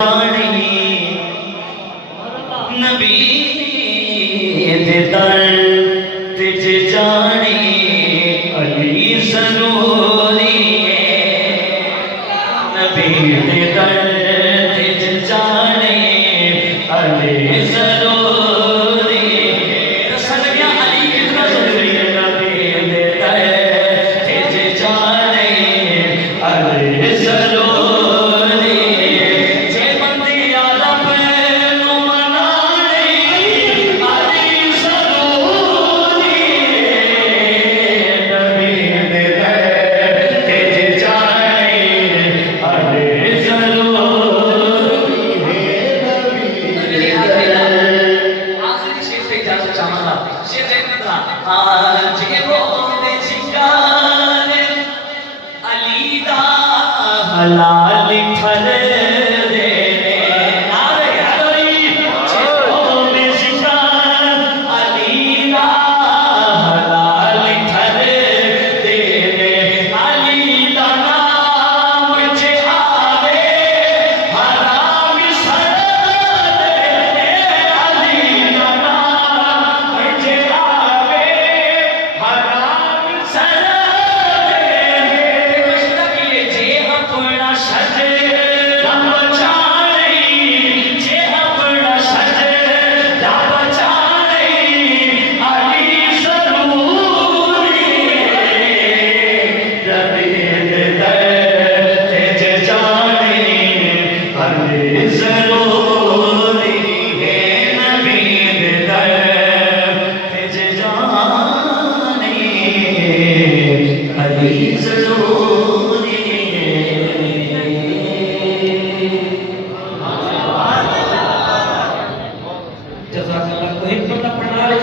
नबी दे दर तिज जाने अली ज़रूरी है। नबी दे दर तिज जाने अली ज़रूरी है। सनमिया अली कितना ज़रूरी है। नबी दे दर तिज जाने अली ज़रूरी हलाल फल देने नारे हरी चेतों में शिकार अली दा हलाल फल देने अली दा नाम चे आवे हराम सर देने अली दा नाम चे आवे हराम सर जज़ाकल्लाह।